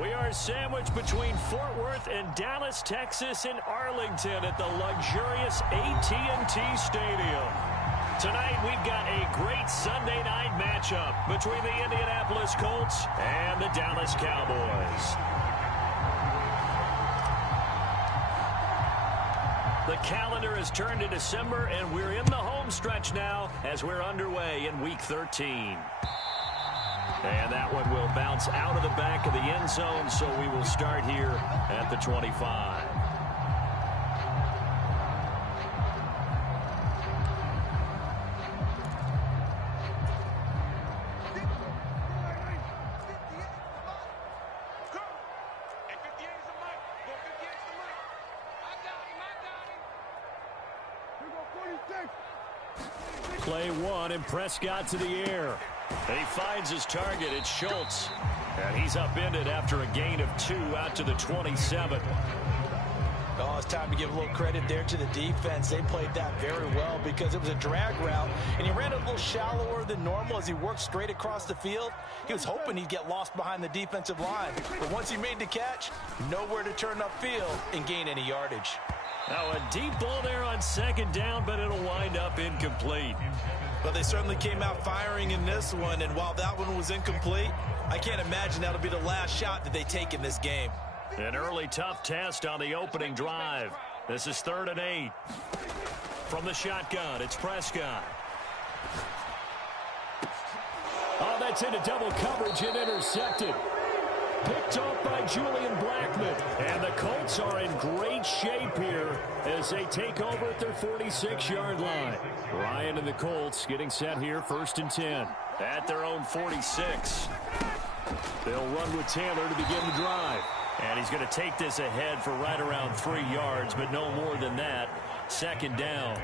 We are sandwiched between Fort Worth and Dallas, Texas, and Arlington at the luxurious AT&T Stadium. Tonight, we've got a great Sunday night matchup between the Indianapolis Colts and the Dallas Cowboys. The calendar has turned to December, and we're in the home stretch now as we're underway in Week 13. And that one will bounce out of the back of the end zone, so we will start here at the 25. Play one, and Prescott to the air. And he finds his target. It's Schultz. And he's upended after a gain of 2 out to the 27. Oh, it's time to give a little credit there to the defense. They played that very well because it was a drag route, and he ran a little shallower than normal as he worked straight across the field. He was hoping he'd get lost behind the defensive line. But once he made the catch, nowhere to turn upfield and gain any yardage. Now a deep ball there on second down, but it'll wind up incomplete. But they certainly came out firing in this one, and while that one was incomplete, I can't imagine that'll be the last shot that they take in this game. An early tough test on the opening drive. This is 3rd and 8. From the shotgun, it's Prescott. Oh, that's into double coverage and intercepted. Picked off by Julian Blackmon. And the Colts are in great shape here as they take over at their 46-yard line. Ryan and the Colts getting set here, 1st and 10. At their own 46. They'll run with Taylor to begin the drive. And he's going to take this ahead for right around 3 yards, but no more than that. 2nd down.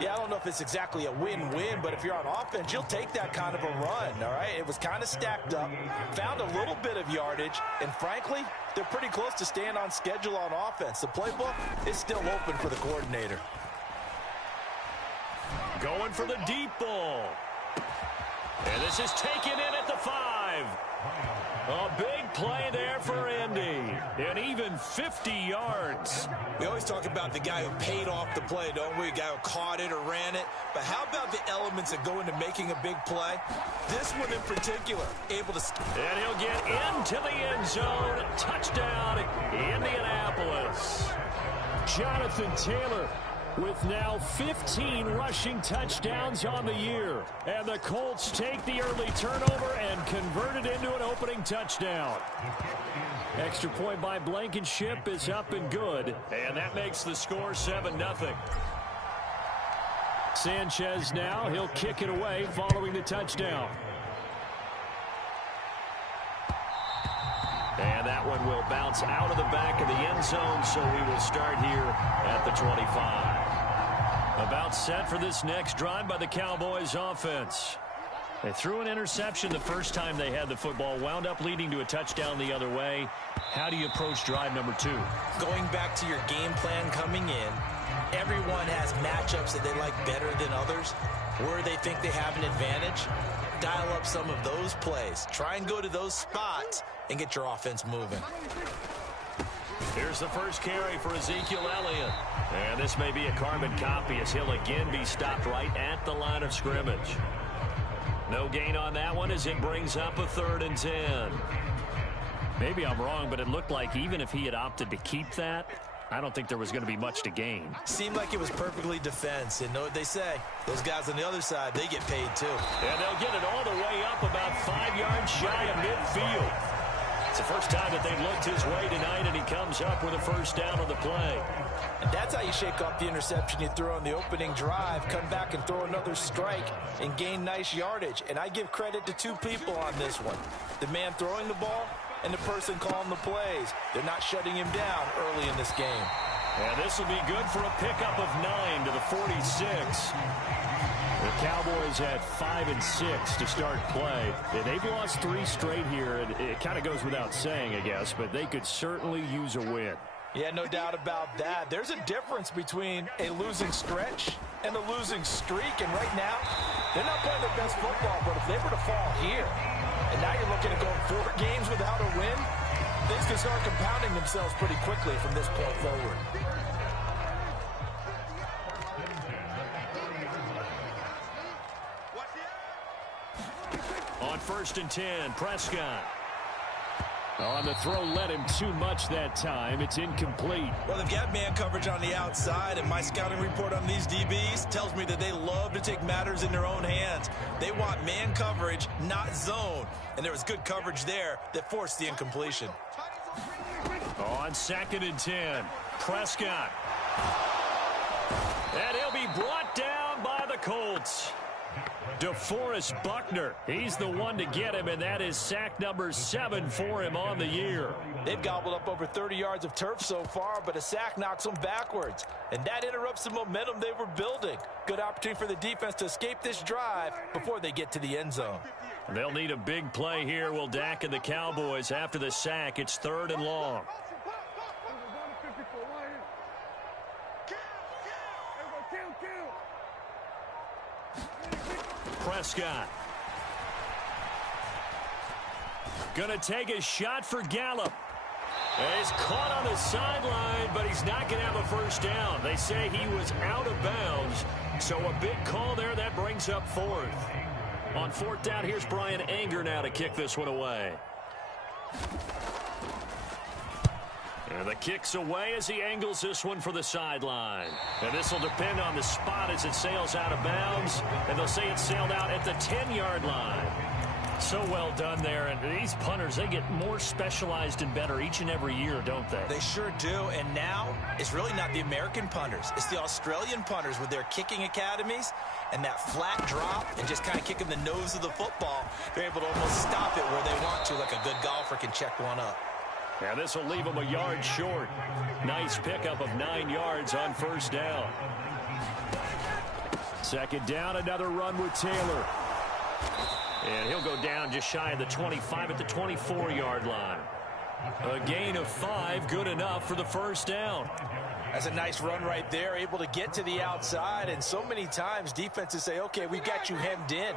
Yeah, I don't know if it's exactly a win-win, but if you're on offense, you'll take that kind of a run, all right? It was kind of stacked up, found a little bit of yardage, and frankly, they're pretty close to staying on schedule on offense. The playbook is still open for the coordinator. Going for the deep ball. And this is taken in at the 5. A big play there for Indy. And even 50 yards. We always talk about the guy who paid off the play, don't we? The guy who caught it or ran it. But how about the elements that go into making a big play? This one in particular, able to... And he'll get into the end zone. Touchdown, Indianapolis. Jonathan Taylor with now 15 rushing touchdowns on the year. And the Colts take the early turnover and convert it into an opening touchdown. Extra point by Blankenship is up and good. And that makes the score 7-0. Sanchez now, he'll kick it away following the touchdown. And that one will bounce out of the back of the end zone, so we will start here at the 25. About set for this next drive by the Cowboys offense. They threw an interception the first time they had the football, wound up leading to a touchdown the other way. How do you approach drive number 2? Going back to your game plan coming in, everyone has matchups that they like better than others, where they think they have an advantage. Dial up some of those plays. Try and go to those spots and get your offense moving. Here's the first carry for Ezekiel Elliott. And this may be a carbon copy as he'll again be stopped right at the line of scrimmage. No gain on that one as it brings up a 3rd and 10. Maybe I'm wrong, but it looked like even if he had opted to keep that, I don't think there was going to be much to gain. Seemed like it was perfectly defense. And know what they say? Those guys on the other side, they get paid too. And they'll get it all the way up about 5 yards shy of midfield. It's the first time that they've looked his way tonight, and he comes up with a first down on the play. And that's how you shake off the interception you threw on the opening drive, come back and throw another strike and gain nice yardage. And I give credit to 2 people on this one. The man throwing the ball and the person calling the plays. They're not shutting him down early in this game. And this will be good for a pickup of 9 to the 46. The Cowboys had 5 and 6 to start play. They've lost 3 straight here. It kind of goes without saying, I guess, but they could certainly use a win. Yeah, no doubt about that. There's a difference between a losing stretch and a losing streak. And right now, they're not playing their best football, but if they were to fall here, And now you're looking at going 4 games without a win. Things can start compounding themselves pretty quickly from this point forward. On 1st and 10, Prescott. On the throw, led him too much that time. It's incomplete. Well, they've got man coverage on the outside, and my scouting report on these DBs tells me that they love to take matters in their own hands. They want man coverage, not zone. And there was good coverage there that forced the incompletion. On 2nd and 10, Prescott. And he'll be brought down by the Colts. DeForest Buckner, he's the one to get him, and that is sack number 7 for him on the year. They've gobbled up over 30 yards of turf so far, but a sack knocks them backwards, and that interrupts the momentum they were building. Good opportunity for the defense to escape this drive before they get to the end zone. They'll need a big play here, will Dak and the Cowboys. After the sack, it's 3rd and long. Prescott. Gonna take a shot for Gallup. He's caught on the sideline, but he's not going to have a first down. They say he was out of bounds, so a big call there. That brings up 4th. On 4th down, here's Brian Anger now to kick this one away. And the kick's away as he angles this one for the sideline. And this will depend on the spot as it sails out of bounds. And they'll say it sailed out at the 10-yard line. So well done there. And these punters, they get more specialized and better each and every year, don't they? They sure do. And now it's really not the American punters. It's the Australian punters with their kicking academies and that flat drop and just kind of kicking the nose of the football. They're able to almost stop it where they want to, like a good golfer can check one up. Yeah, this will leave him a yard short. Nice pickup of 9 yards on 1st down. 2nd down, another run with Taylor. And he'll go down just shy of the 25 at the 24-yard line. A gain of 5, good enough for the 1st down. That's a nice run right there, able to get to the outside. And so many times defenses say, okay, we've got you hemmed in.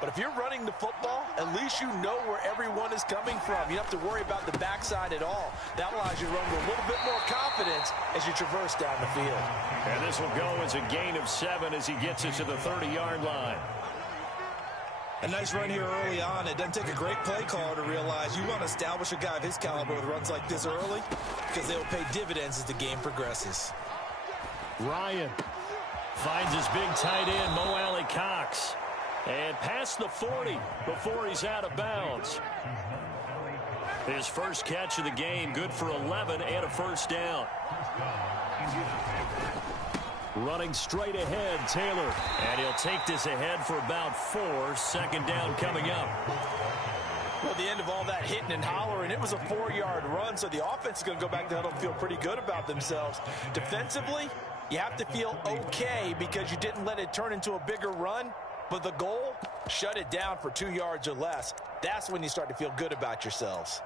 But if you're running the football, at least you know where everyone is coming from. You don't have to worry about the backside at all. That allows you to run with a little bit more confidence as you traverse down the field. And this will go as a gain of 7 as he gets it to the 30-yard line. A nice run here early on. It doesn't take a great play caller to realize you want to establish a guy of his caliber with runs like this early because they will pay dividends as the game progresses. Ryan finds his big tight end, Mo Alley Cox. And past the 40 before he's out of bounds. His first catch of the game, good for 11 and a 1st down. Running straight ahead, Taylor. And he'll take this ahead for about 4. 2nd down coming up. Well, at the end of all that hitting and hollering, it was a 4-yard run, so the offense is going to go back to huddle and feel pretty good about themselves. Defensively, you have to feel okay because you didn't let it turn into a bigger run. But the goal, shut it down for 2 yards or less. That's when you start to feel good about yourselves.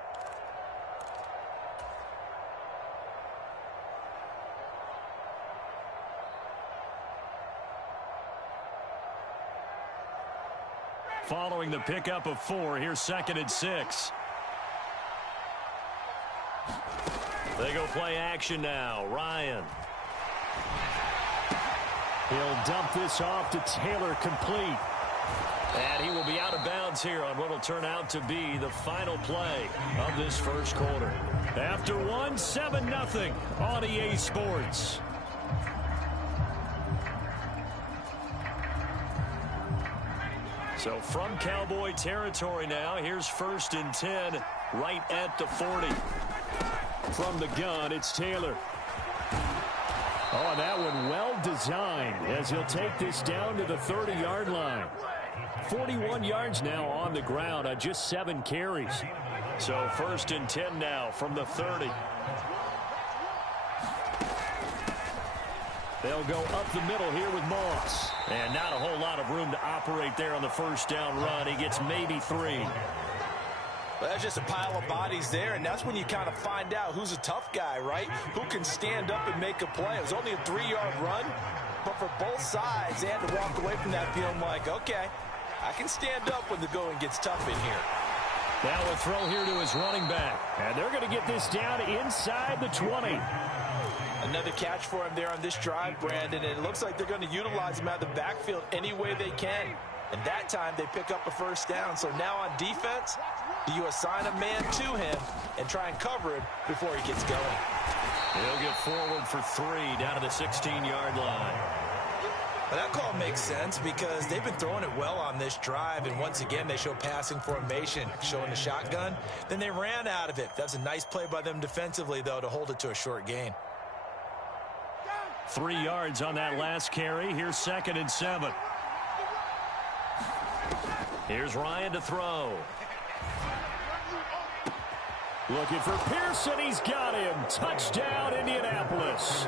Following the pickup of 4, here's 2nd and 6. They go play action now. Ryan. He'll dump this off to Taylor, complete. And he will be out of bounds here on what will turn out to be the final play of this 1st quarter. After 1, 7-0 on EA Sports. So from Cowboy territory now, here's 1st and 10 right at the 40. From the gun, it's Taylor. Oh, and that one well designed as he'll take this down to the 30-yard line. 41 yards now on the ground on just 7 carries. So 1st and 10 now from the 30. They'll go up the middle here with Moss. And not a whole lot of room to operate there on the 1st down run. He gets maybe 3. Well, that's just a pile of bodies there, and that's when you kind of find out who's a tough guy, right? Who can stand up and make a play. It was only a 3-yard run, but for both sides, they had to walk away from that feeling like, okay, I can stand up when the going gets tough in here. Now a throw here to his running back. And they're going to get this down inside the 20. Another catch for him there on this drive, Brandon. And it looks like they're going to utilize him out of the backfield any way they can. And that time they pick up a first down. So now on defense, do you assign a man to him and try and cover him before he gets going? He'll get forward for 3 down to the 16-yard line. Well, that call makes sense because they've been throwing it well on this drive, and once again they show passing formation, showing the shotgun. Then they ran out of it. That's a nice play by them defensively, though, to hold it to a short gain. 3 yards on that last carry. Here's 2nd and 7. Here's Ryan to throw. Looking for Pearson. He's got him. Touchdown, Indianapolis.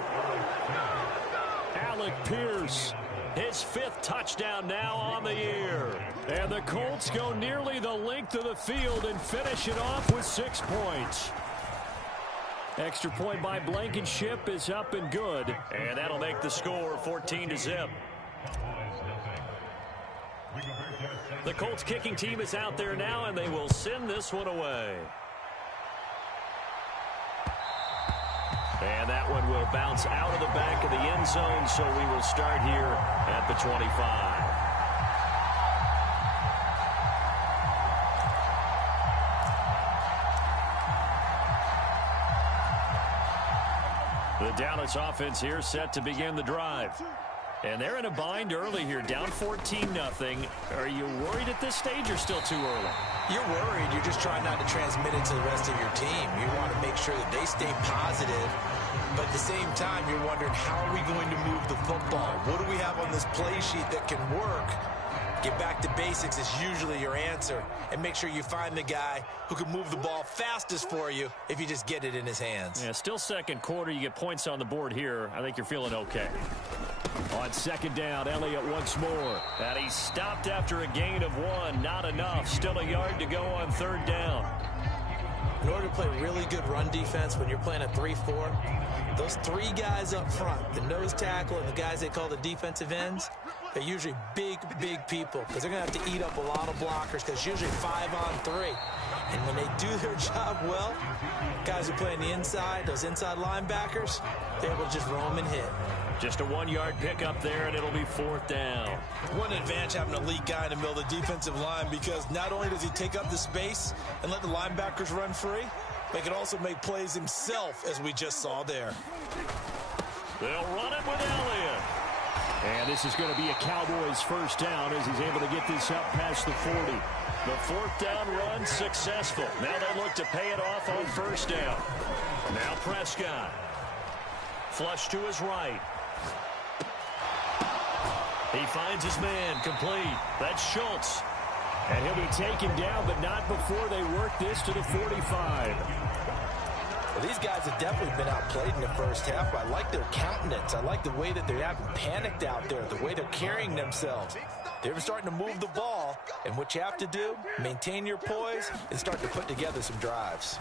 Alec Pierce, his 5th touchdown now on the year. And the Colts go nearly the length of the field and finish it off with 6 points. Extra point by Blankenship is up and good. And that'll make the score 14-0. The Colts kicking team is out there now, and they will send this one away. And that one will bounce out of the back of the end zone, so we will start here at the 25. The Dallas offense here set to begin the drive. And they're in a bind early here, down 14-0. Are you worried at this stage or still too early? You're worried. You're just trying not to transmit it to the rest of your team. You want to make sure that they stay positive. But at the same time, you're wondering, how are we going to move the football? What do we have on this play sheet that can work? Get back to basics is usually your answer. And make sure you find the guy who can move the ball fastest for you if you just get it in his hands. Yeah, still second quarter. You get points on the board here. I think you're feeling okay. On 2nd down, Elliott once more. And he's stopped after a gain of 1. Not enough. Still a yard to go on 3rd down. In order to play really good run defense when you're playing a 3-4, those 3 guys up front, the nose tackle and the guys they call the defensive ends, they're usually big, big people because they're going to have to eat up a lot of blockers because it's usually 5 on 3. And when they do their job well, guys who play on the inside, those inside linebackers, they're able to just roam and hit. Just a 1-yard pickup there, and it'll be 4th down. One advantage having an elite guy in the middle of the defensive line because not only does he take up the space and let the linebackers run free, but he can also make plays himself, as we just saw there. They'll run it with Elliott. And this is going to be a Cowboys first down as he's able to get this up past the 40. The 4th down run successful. Now they look to pay it off on 1st down. Now Prescott. Flush to his right. He finds his man complete. That's Schultz. And he'll be taken down, but not before they work this to the 45. Well, these guys have definitely been outplayed in the first half. I like their countenance. I like the way that they haven't panicked out there, the way they're carrying themselves. They're starting to move the ball, and what you have to do, maintain your poise and start to put together some drives.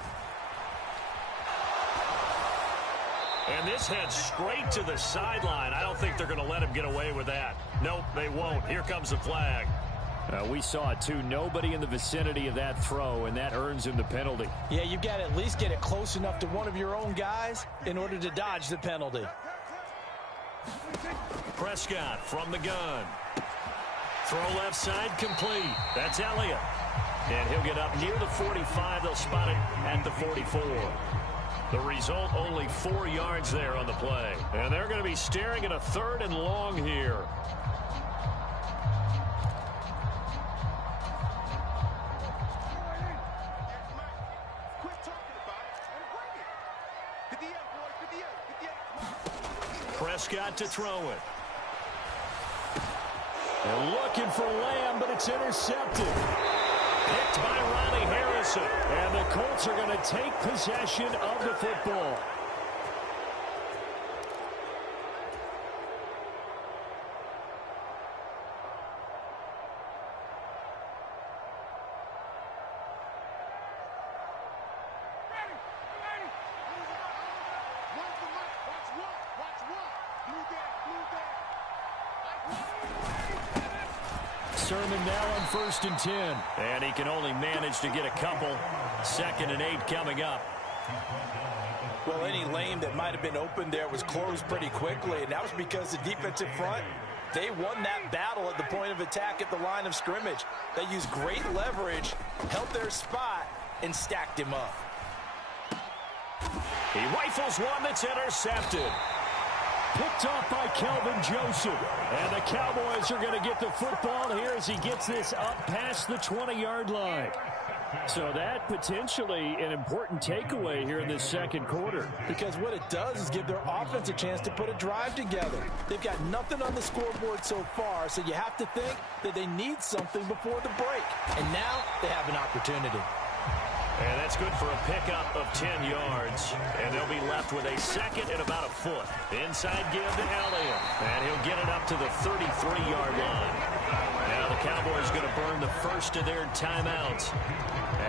And this heads straight to the sideline. I don't think they're going to let him get away with that. Nope, they won't. Here comes the flag. We saw it, too. Nobody in the vicinity of that throw, and that earns him the penalty. Yeah, you've got to at least get it close enough to one of your own guys in order to dodge the penalty. Prescott from the gun. Throw left side complete. That's Elliott. And he'll get up near the 45. They'll spot it at the 44. The result, only 4 yards there on the play. And they're going to be staring at a 3rd and long here. Prescott to throw it. They're looking for Lamb, but it's intercepted. Picked by Ronnie Harrison. And the Colts are going to take possession of the football. Sermon now on 1st and 10. And he can only manage to get a couple. 2nd and 8 coming up. Well, any lane that might have been open there was closed pretty quickly, and that was because the defensive front, they won that battle at the point of attack at the line of scrimmage. They used great leverage, held their spot, and stacked him up. He rifles one that's intercepted. Picked off by Kelvin Joseph. And the Cowboys are going to get the football here as he gets this up past the 20-yard line. So that potentially an important takeaway here in this second quarter. Because what it does is give their offense a chance to put a drive together. They've got nothing on the scoreboard so far, so you have to think that they need something before the break. And now they have an opportunity. And that's good for a pickup of 10 yards. And they'll be left with a 2nd and about a foot. Inside give to Elliott. And he'll get it up to the 33-yard line. Now the Cowboys going to burn the first of their timeouts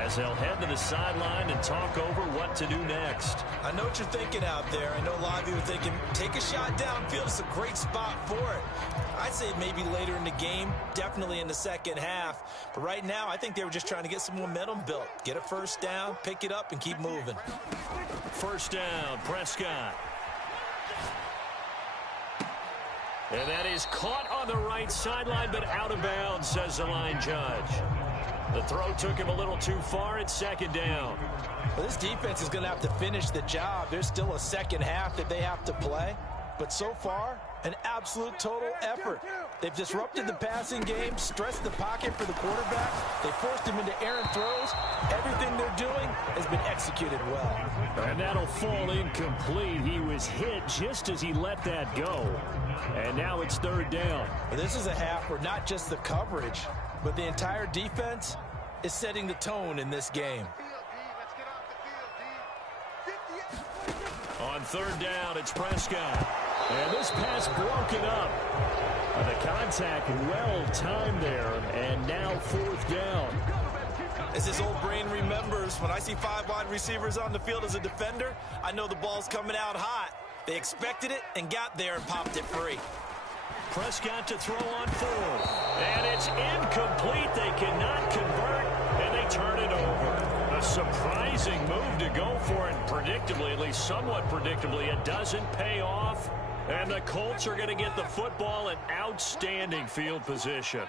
as they'll head to the sideline and talk over what to do next. I know what you're thinking out there. I know a lot of you are thinking, take a shot downfield. It's a great spot for it. I'd say maybe later in the game, definitely in the second half. But right now, I think they were just trying to get some momentum built. Get a first down, pick it up, and keep moving. First down, Prescott. And that is caught on the right sideline, but out of bounds, says the line judge. The throw took him a little too far. It's 2nd down. Well, this defense is going to have to finish the job. There's still a second half that they have to play. But so far, an absolute total effort. They've disrupted the passing game, stressed the pocket for the quarterback. They forced him into errant throws. Everything they're doing has been executed well. And that'll fall incomplete. He was hit just as he let that go. And now it's 3rd down. This is a half where not just the coverage, but the entire defense is setting the tone in this game. On 3rd down, it's Prescott. And this pass broken up. The contact well-timed there, and now 4th down. As his old brain remembers, when I see 5 wide receivers on the field as a defender, I know the ball's coming out hot. They expected it and got there and popped it free. Prescott to throw on 4th. And it's incomplete. They cannot convert, and they turn it over. A surprising move to go for it. Predictably, at least somewhat predictably, it doesn't pay off. And the Colts are going to get the football in outstanding field position.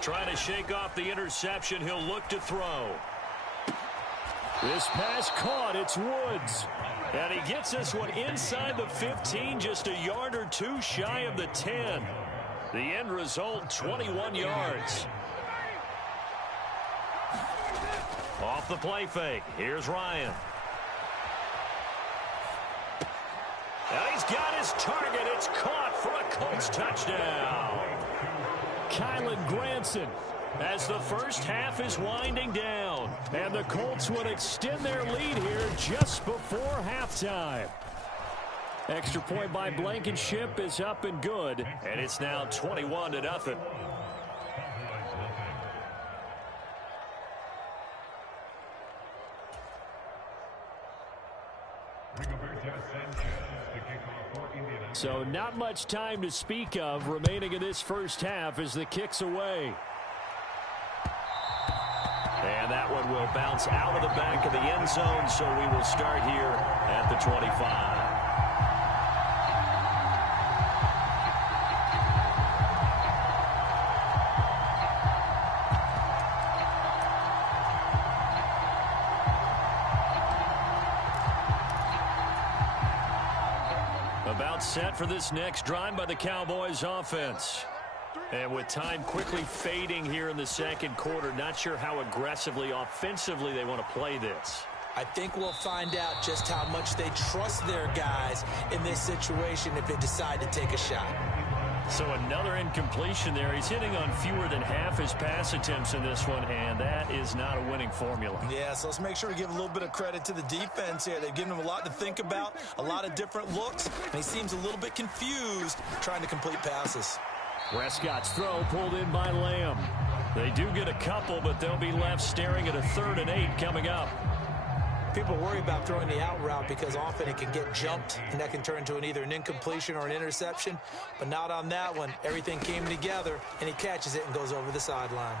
Trying to shake off the interception. He'll look to throw. This pass caught. It's Woods. And he gets this one inside the 15, just a yard or two shy of the 10. The end result, 21 yards. Off the play fake. Here's Ryan. And he's got his target. It's caught for a Colts touchdown. Kylan Granson as the first half is winding down. And the Colts would extend their lead here just before halftime. Extra point by Blankenship is up and good. And it's now 21-0. So not much time to speak of remaining in this first half as the kick's away. And that one will bounce out of the back of the end zone, so we will start here at the 25. About set for this next drive by the Cowboys offense. And with time quickly fading here in the second quarter, not sure how aggressively, offensively they want to play this. I think we'll find out just how much they trust their guys in this situation if they decide to take a shot. So another incompletion there. He's hitting on fewer than half his pass attempts in this one, and that is not a winning formula. Yeah, so let's make sure we give a little bit of credit to the defense here. They've given him a lot to think about, a lot of different looks, and he seems a little bit confused trying to complete passes. Prescott's throw pulled in by Lamb. They do get a couple, but they'll be left staring at a 3rd and 8 coming up. People worry about throwing the out route because often it can get jumped, and that can turn into either an incompletion or an interception. But not on that one. Everything came together, and he catches it and goes over the sideline.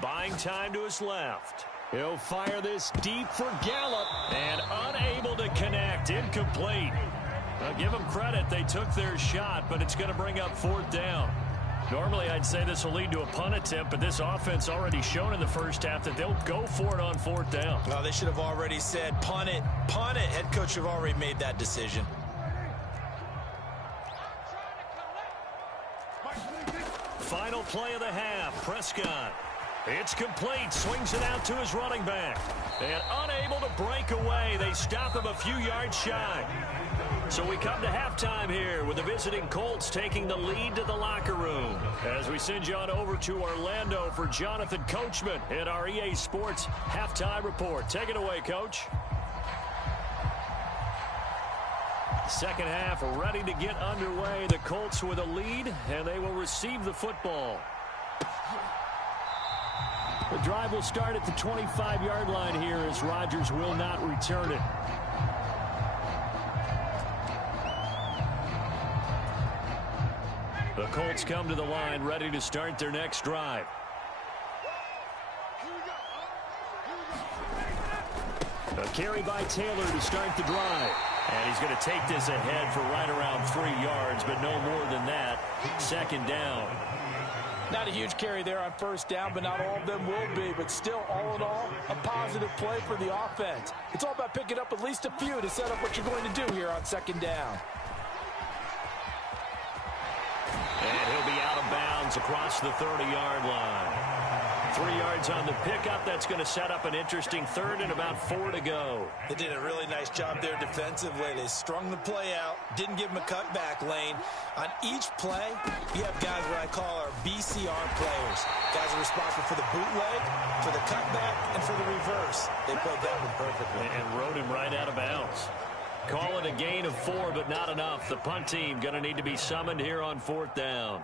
Buying time to his left. He'll fire this deep for Gallup, and unable to connect. Incomplete. Now, give them credit. They took their shot, but it's going to bring up 4th down. Normally, I'd say this will lead to a punt attempt, but this offense already shown in the first half that they'll go for it on 4th down. Well, they should have already said, punt it, punt it. Head coach have already made that decision. Final play of the half, Prescott. It's complete, swings it out to his running back. And unable to break away, they stop him a few yards shy. So we come to halftime here with the visiting Colts taking the lead to the locker room. As we send you on over to Orlando for Jonathan Coachman in our EA Sports Halftime Report. Take it away, Coach. Second half ready to get underway. The Colts with a lead, and they will receive the football. The drive will start at the 25-yard line here as Rodgers will not return it. The Colts come to the line ready to start their next drive. A carry by Taylor to start the drive. And he's going to take this ahead for right around 3 yards, but no more than that. 2nd down. Not a huge carry there on 1st down, but not all of them will be. But still, all in all, a positive play for the offense. It's all about picking up at least a few to set up what you're going to do here on 2nd down. And he'll be out of bounds across the 30-yard line. 3 yards on the pickup. That's going to set up an interesting 3rd and about 4 to go. They did a really nice job there defensively. They strung the play out, didn't give him a cutback lane. On each play, you have guys what I call our BCR players. Guys are responsible for the bootleg, for the cutback, and for the reverse. They played that one perfectly. And rode him right out of bounds. Call it a gain of 4, but not enough. The punt team going to need to be summoned here on 4th down.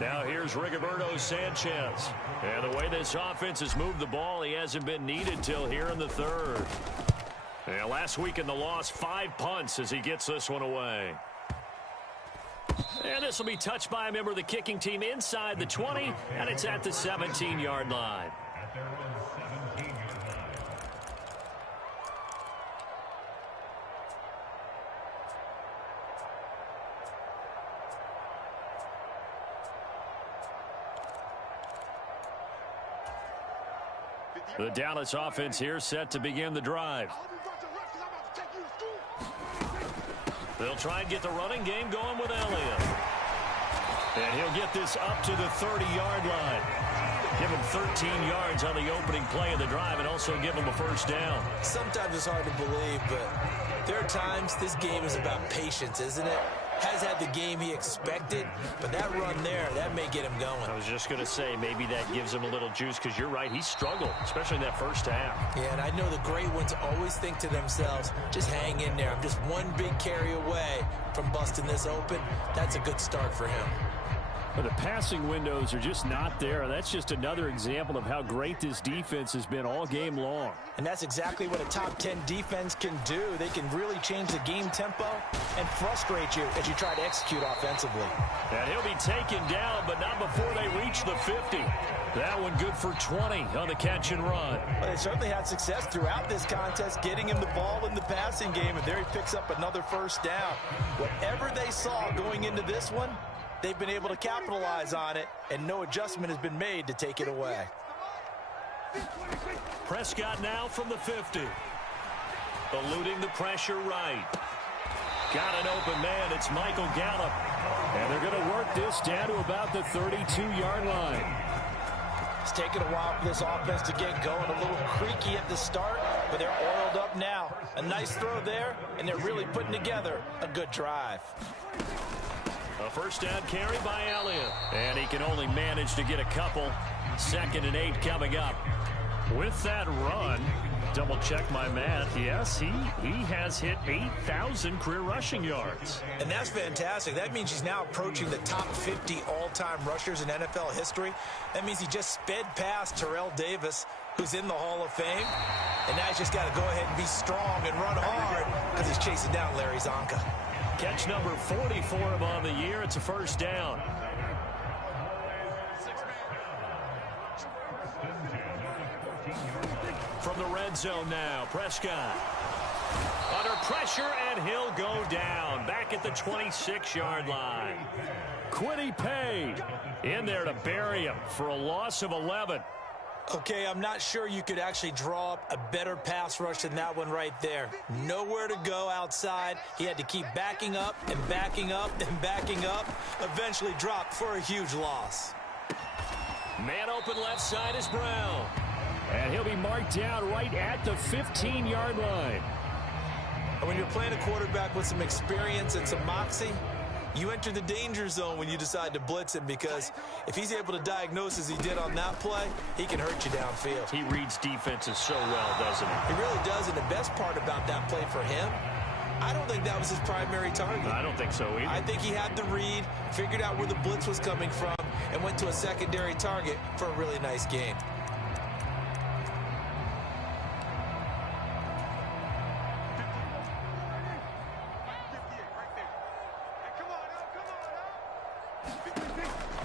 Now here's Rigoberto Sanchez. And the way this offense has moved the ball, he hasn't been needed till here in the 3rd. And last week in the loss, 5 punts as he gets this one away. And this will be touched by a member of the kicking team inside the 20, and it's at the 17-yard line. The Dallas offense here set to begin the drive. They'll try and get the running game going with Elliott. And he'll get this up to the 30-yard line. Give him 13 yards on the opening play of the drive and also give him a 1st down. Sometimes it's hard to believe, but there are times this game is about patience, isn't it? Has had the game he expected, but that run there, that may get him going. I was just going to say, maybe that gives him a little juice because you're right, he struggled, especially in that 1st half. Yeah, and I know the great ones always think to themselves, just hang in there. I'm just one big carry away from busting this open. That's a good start for him. But the passing windows are just not there. That's just another example of how great this defense has been all game long. And that's exactly what a top 10 defense can do. They can really change the game tempo and frustrate you as you try to execute offensively. And he'll be taken down, but not before they reach the 50. That one good for 20 on the catch and run. Well, they certainly had success throughout this contest, getting him the ball in the passing game, and there he picks up another 1st down. Whatever they saw going into this one, they've been able to capitalize on it, and no adjustment has been made to take it away. Prescott now from the 50. Eluding the pressure right. Got an open man. It's Michael Gallup. And they're going to work this down to about the 32-yard line. It's taken a while for this offense to get going. A little creaky at the start, but they're oiled up now. A nice throw there, and they're really putting together a good drive. A 1st down carry by Elliott. And he can only manage to get a couple. 2nd and 8 coming up. With that run, double check my math. Yes, he has hit 8,000 career rushing yards. And that's fantastic. That means he's now approaching the top 50 all-time rushers in NFL history. That means he just sped past Terrell Davis, who's in the Hall of Fame. And now he's just got to go ahead and be strong and run hard because he's chasing down Larry Zonka. Catch number 40 for him on the year. It's a first down. From the red zone now, Prescott. Under pressure, and he'll go down. Back at the 26-yard line. Quiddy Pay in there to bury him for a loss of 11. Okay, I'm not sure you could actually draw up a better pass rush than that one right there. Nowhere to go outside. He had to keep backing up and backing up and backing up. Eventually dropped for a huge loss. Man open left side is Brown. And he'll be marked down right at the 15-yard line. And when you're playing a quarterback with some experience and some moxie, you enter the danger zone when you decide to blitz him, because if he's able to diagnose as he did on that play, he can hurt you downfield. He reads defenses so well, doesn't he? He really does, and the best part about that play for him, I don't think that was his primary target. I don't think so either. I think he had the read, figured out where the blitz was coming from, and went to a secondary target for a really nice game.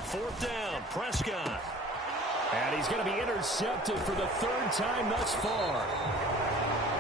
Fourth down, Prescott. And he's going to be intercepted for the third time thus far.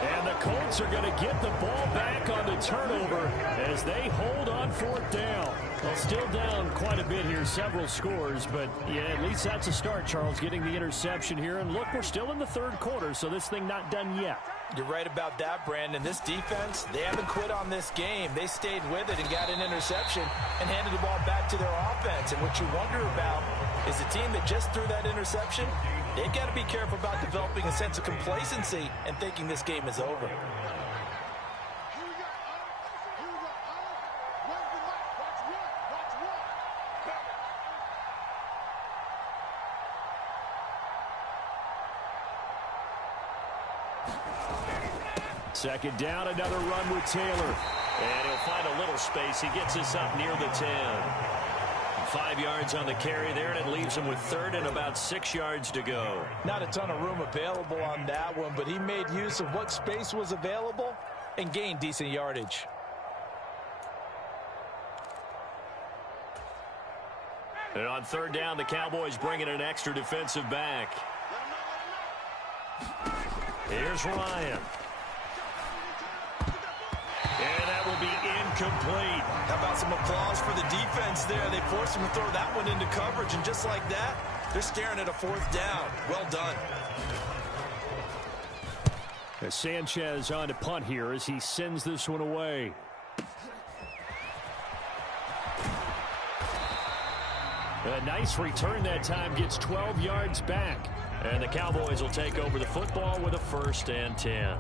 And the Colts are going to get the ball back on the turnover as they hold on fourth down. Well, still down quite a bit here, several scores, but yeah, at least that's a start, Charles, getting the interception here. And look, we're still in the third quarter, so this thing not done yet. You're right about that, Brandon. This defense, they haven't quit on this game. They stayed with it and got an interception and handed the ball back to their offense. And what you wonder about is the team that just threw that interception, they've got to be careful about developing a sense of complacency and thinking this game is over. Second down, another run with Taylor. And he'll find a little space. He gets us up near the 10. 5 yards on the carry there, and it leaves him with third and about 6 yards to go. Not a ton of room available on that one, but he made use of what space was available and gained decent yardage. And on third down, the Cowboys bring in an extra defensive back. Here's Ryan. And that will be incomplete. How about some applause for the defense there? They forced him to throw that one into coverage, and just like that, they're staring at a fourth down. Well done. As Sanchez on to punt here as he sends this one away. A nice return that time, gets 12 yards back. And the Cowboys will take over the football with a 1st and 10.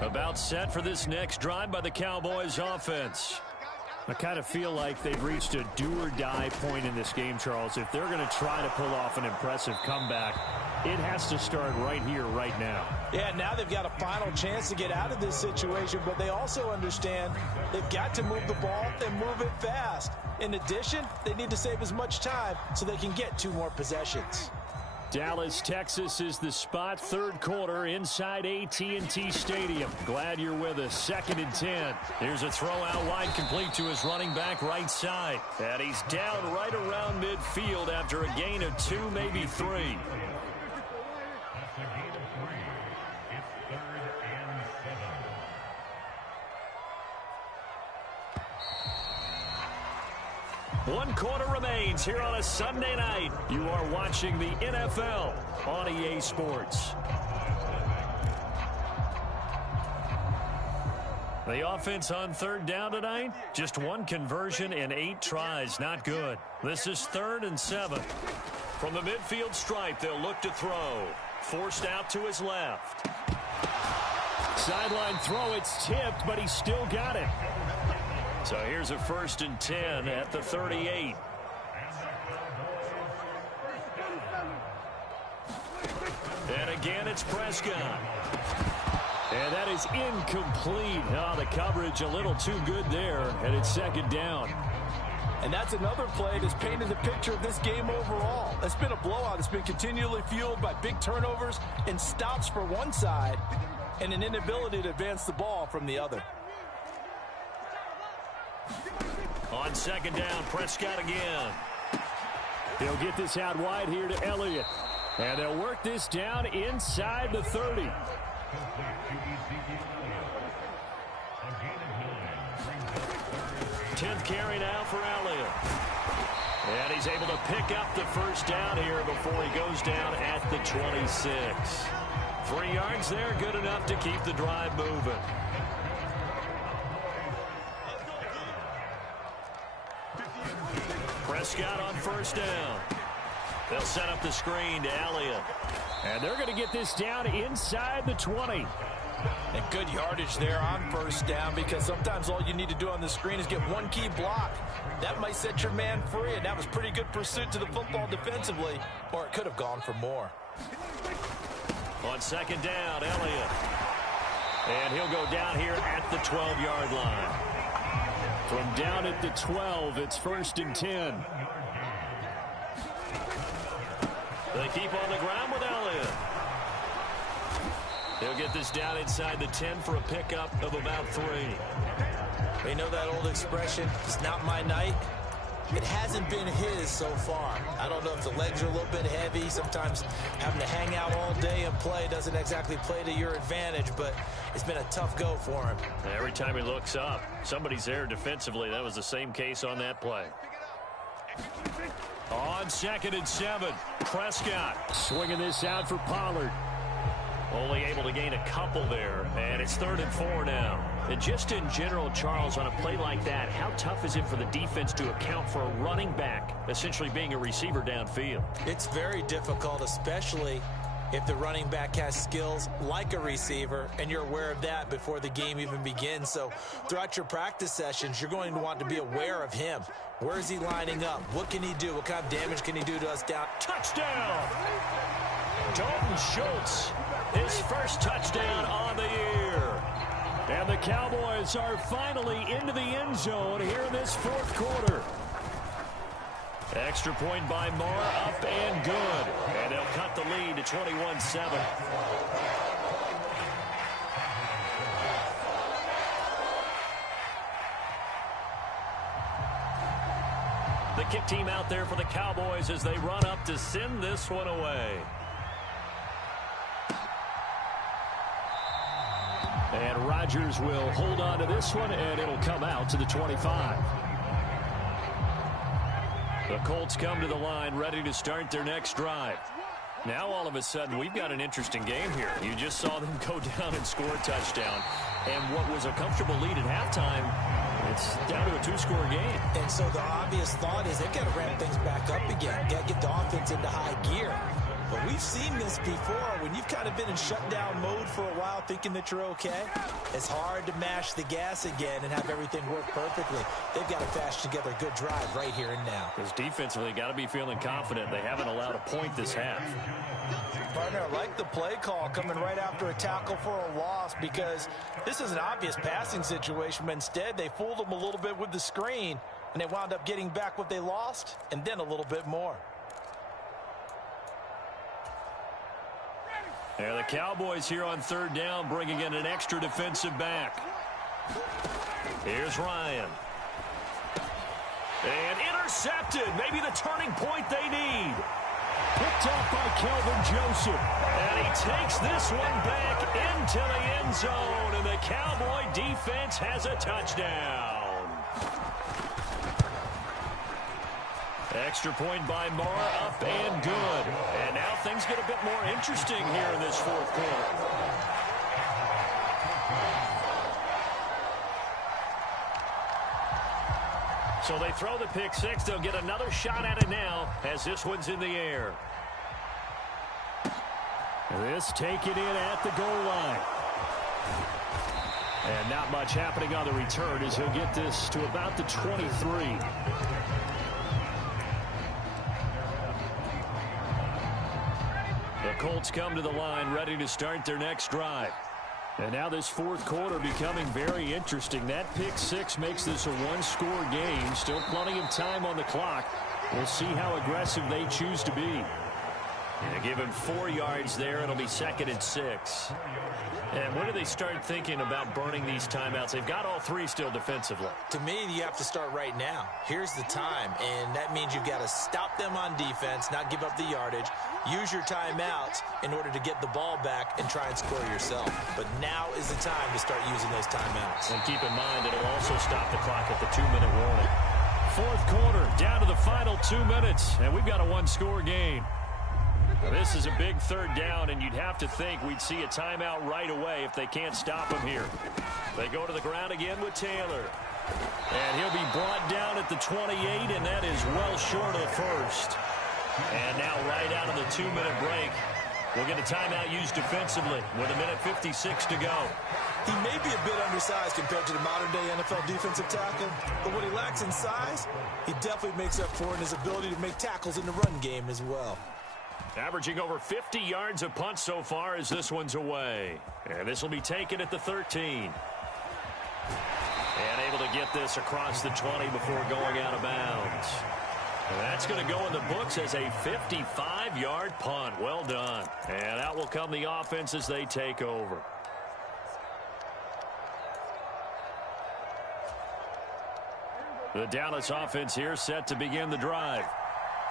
About set for this next drive by the Cowboys offense. I kind of feel like they've reached a do-or-die point in this game, Charles. If they're going to try to pull off an impressive comeback, it has to start right here, right now. Yeah, now they've got a final chance to get out of this situation, but they also understand they've got to move the ball and move it fast. In addition, they need to save as much time so they can get 2 more possessions. Dallas, Texas is the spot. Third quarter inside AT&T Stadium. Glad you're with us. 2nd and 10. Here's a throw out wide, complete to his running back right side. And he's down right around midfield after a gain of 2, maybe 3. One quarter remains here on a Sunday night. You are watching the NFL on EA Sports. The offense on third down tonight, just 1 conversion and 8 tries. Not good. This is 3rd and 7. From the midfield stripe, they'll look to throw. Forced out to his left. Sideline throw, it's tipped, but he still got it. So here's a 1st and 10 at the 38. And again, it's Prescott. And that is incomplete. Oh, the coverage a little too good there, and it's 2nd down. And that's another play that's painted the picture of this game overall. It's been a blowout. It's been continually fueled by big turnovers and stops for one side and an inability to advance the ball from the other. On 2nd down, Prescott again. He'll get this out wide here to Elliott. And they'll work this down inside the 30. 10th carry now for Elliott. And he's able to pick up the 1st down here before he goes down at the 26. 3 yards there, good enough to keep the drive moving. Prescott on 1st down. They'll set up the screen to Elliott. And they're going to get this down inside the 20. And good yardage there on 1st down, because sometimes all you need to do on the screen is get one key block. That might set your man free, and that was pretty good pursuit to the football defensively, or it could have gone for more. On 2nd down, Elliott. And he'll go down here at the 12-yard line. From down at the 12, it's 1st and 10. They keep on the ground with Elliott. He'll get this down inside the 10 for a pickup of about 3. You know that old expression, it's not my night? It hasn't been his so far. I don't know if the legs are a little bit heavy. Sometimes having to hang out all day and play doesn't exactly play to your advantage, but it's been a tough go for him. Every time he looks up, somebody's there defensively. That was the same case on that play. On 2nd and 7, Prescott swinging this out for Pollard. Only able to gain a couple there, and it's 3rd and 4 now. And just in general, Charles, on a play like that, how tough is it for the defense to account for a running back essentially being a receiver downfield? It's very difficult, especially if the running back has skills like a receiver, and you're aware of that before the game even begins. So throughout your practice sessions, you're going to want to be aware of him. Where is he lining up? What can he do? What kind of damage can he do to us down? Touchdown! Dalton Schultz, his 1st touchdown on the year. And the Cowboys are finally into the end zone here in this 4th quarter. Extra point by Marr, up and good. And they'll cut the lead to 21-7. The kick team out there for the Cowboys as they run up to send this one away. And Rodgers will hold on to this one, and it'll come out to the 25. The Colts come to the line ready to start their next drive. Now all of a sudden we've got an interesting game here. You just saw them go down and score a touchdown. And what was a comfortable lead at halftime, it's down to a 2-score game. And so the obvious thought is they've got to ramp things back up again. Got to get the offense into high gear. But we've seen this before. When you've kind of been in shutdown mode for a while thinking that you're okay, it's hard to mash the gas again and have everything work perfectly. They've got to patch together a good drive right here and now. Because defensively, got to be feeling confident. They haven't allowed a point this half. Partner, I like the play call coming right after a tackle for a loss, because this is an obvious passing situation, but instead they fooled them a little bit with the screen, and they wound up getting back what they lost and then a little bit more. Yeah, the Cowboys here on 3rd down, bringing in an extra defensive back. Here's Ryan. And intercepted. Maybe the turning point they need. Picked off by Kelvin Joseph. And he takes this one back into the end zone. And the Cowboy defense has a touchdown. Extra point by Marr, up and good. And now things get a bit more interesting here in this 4th quarter. So they throw the pick 6. They'll get another shot at it now as this one's in the air. This taken in at the goal line. And not much happening on the return as he'll get this to about the 23. The Colts come to the line ready to start their next drive. And now this fourth quarter becoming very interesting. That pick six makes this a one-score game. Still plenty of time on the clock. We'll see how aggressive they choose to be. And give him 4 yards there. It'll be 2nd and 6. And when do they start thinking about burning these timeouts? They've got all 3 still defensively. To me, you have to start right now. Here's the time, and that means you've got to stop them on defense, not give up the yardage, use your timeouts in order to get the ball back and try and score yourself. But now is the time to start using those timeouts. And keep in mind, it'll also stop the clock at the 2-minute warning. Fourth quarter, down to the final 2 minutes, and we've got a one-score game. This is a big third down, and you'd have to think we'd see a timeout right away if they can't stop him here. They go to the ground again with Taylor. And he'll be brought down at the 28, and that is well short of the first. And now right out of the 2-minute break, we'll get a timeout used defensively with 1:56 to go. He may be a bit undersized compared to the modern-day NFL defensive tackle, but what he lacks in size, he definitely makes up for in his ability to make tackles in the run game as well. Averaging over 50 yards a punt so far as this one's away. And this will be taken at the 13. And able to get this across the 20 before going out of bounds. And that's going to go in the books as a 55-yard punt. Well done. And out will come the offense as they take over. The Dallas offense here set to begin the drive.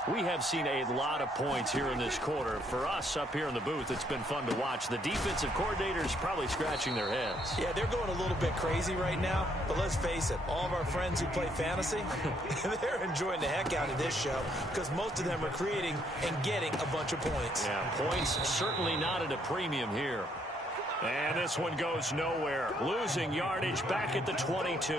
We have seen a lot of points here in this quarter. For us up here in the booth, it's been fun to watch. The defensive coordinators probably scratching their heads. Yeah, they're going a little bit crazy right now. But let's face it, all of our friends who play fantasy, they're enjoying the heck out of this show because most of them are creating and getting a bunch of points. Yeah, points certainly not at a premium here. And this one goes nowhere. Losing yardage back at the 22.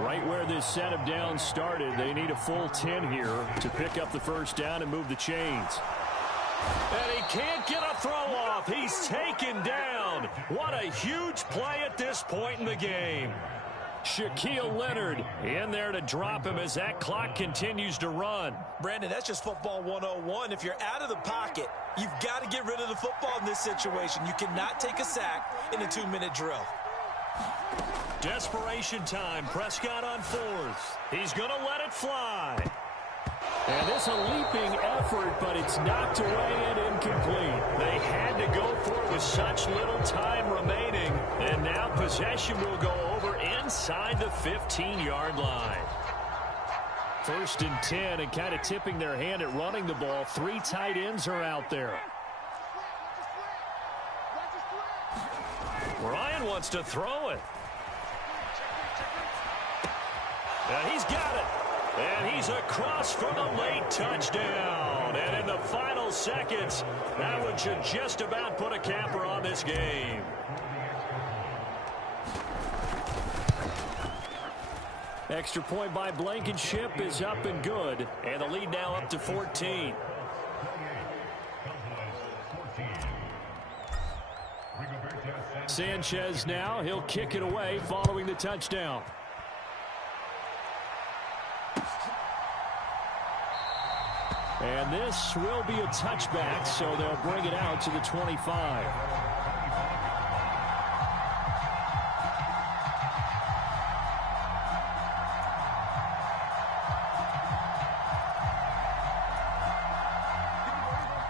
Right where this set of downs started, they need a full 10 here to pick up the first down and move the chains. And he can't get a throw off. He's taken down. What a huge play at this point in the game. Shaquille Leonard in there to drop him as that clock continues to run. Brandon, that's just football 101. If you're out of the pocket, you've got to get rid of the football in this situation. You cannot take a sack in a 2-minute drill. Desperation time. Prescott on 4th. He's going to let it fly. And this a leaping effort, but it's knocked away and incomplete. They had to go for it with such little time remaining. And now possession will go over inside the 15-yard line. 1st and 10, and kind of tipping their hand at running the ball. 3 tight ends are out there. Ryan wants to throw it. And he's got it. And he's across for the late touchdown. And in the final seconds, that one should just about put a capper on this game. Extra point by Blankenship is up and good. And the lead now up to 14. Sanchez now, he'll kick it away following the touchdown. And this will be a touchback, so they'll bring it out to the 25.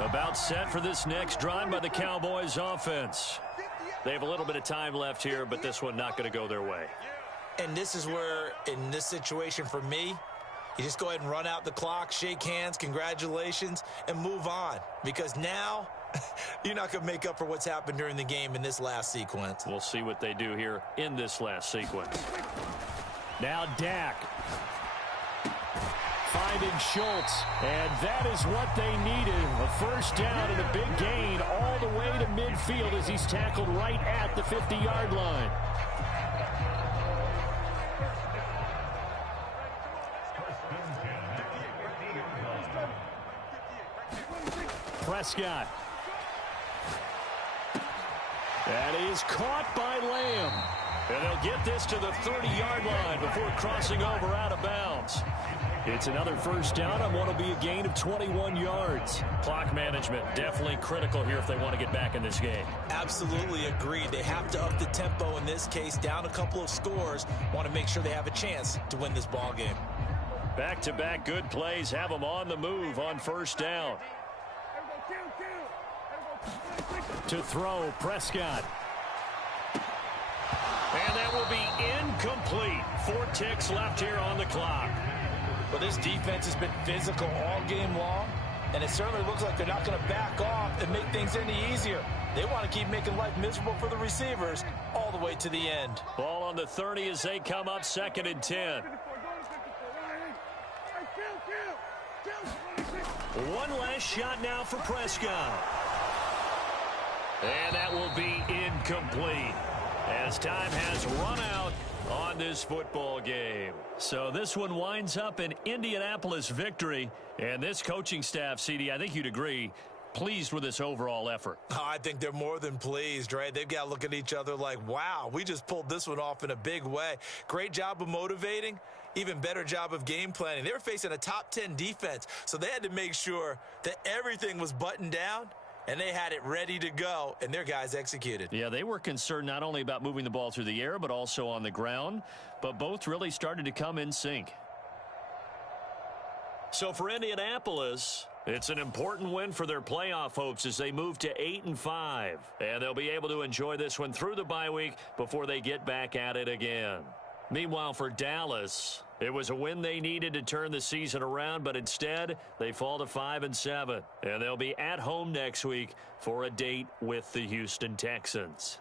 About set for this next drive by the Cowboys offense. They have a little bit of time left here, but this one not going to go their way. And this is where, in this situation for me, you just go ahead and run out the clock, shake hands, congratulations, and move on. Because now, you're not going to make up for what's happened during the game in this last sequence. We'll see what they do here in this last sequence. Now Dak finding Schultz, and that is what they needed. A first down and a big gain all the way to midfield as he's tackled right at the 50-yard line. Prescott. That is caught by Lamb. And they'll get this to the 30-yard line before crossing over out of bounds. It's another first down on what will be a gain of 21 yards. Clock management definitely critical here if they want to get back in this game. Absolutely agreed. They have to up the tempo in this case, down a couple of scores. Want to make sure they have a chance to win this ball game. Back-to-back good plays have them on the move on first down. To throw, Prescott. And that will be incomplete. 4 ticks left here on the clock. Well, this defense has been physical all game long, and it certainly looks like they're not going to back off and make things any easier. They want to keep making life miserable for the receivers all the way to the end. Ball on the 30 as they come up 2nd and 10. One last shot now for Prescott. And that will be incomplete as time has run out on this football game. So this one winds up an Indianapolis victory. And this coaching staff, CD, I think you'd agree, pleased with this overall effort. I think they're more than pleased, right? They've got to look at each other like, wow, we just pulled this one off in a big way. Great job of motivating. Even better job of game planning. They were facing a top 10 defense, so they had to make sure that everything was buttoned down, and they had it ready to go, and their guys executed. Yeah, they were concerned not only about moving the ball through the air, but also on the ground, but both really started to come in sync. So for Indianapolis, it's an important win for their playoff hopes as they move to 8-5, and they'll be able to enjoy this one through the bye week before they get back at it again. Meanwhile, for Dallas, it was a win they needed to turn the season around, but instead they fall to 5-7, and they'll be at home next week for a date with the Houston Texans.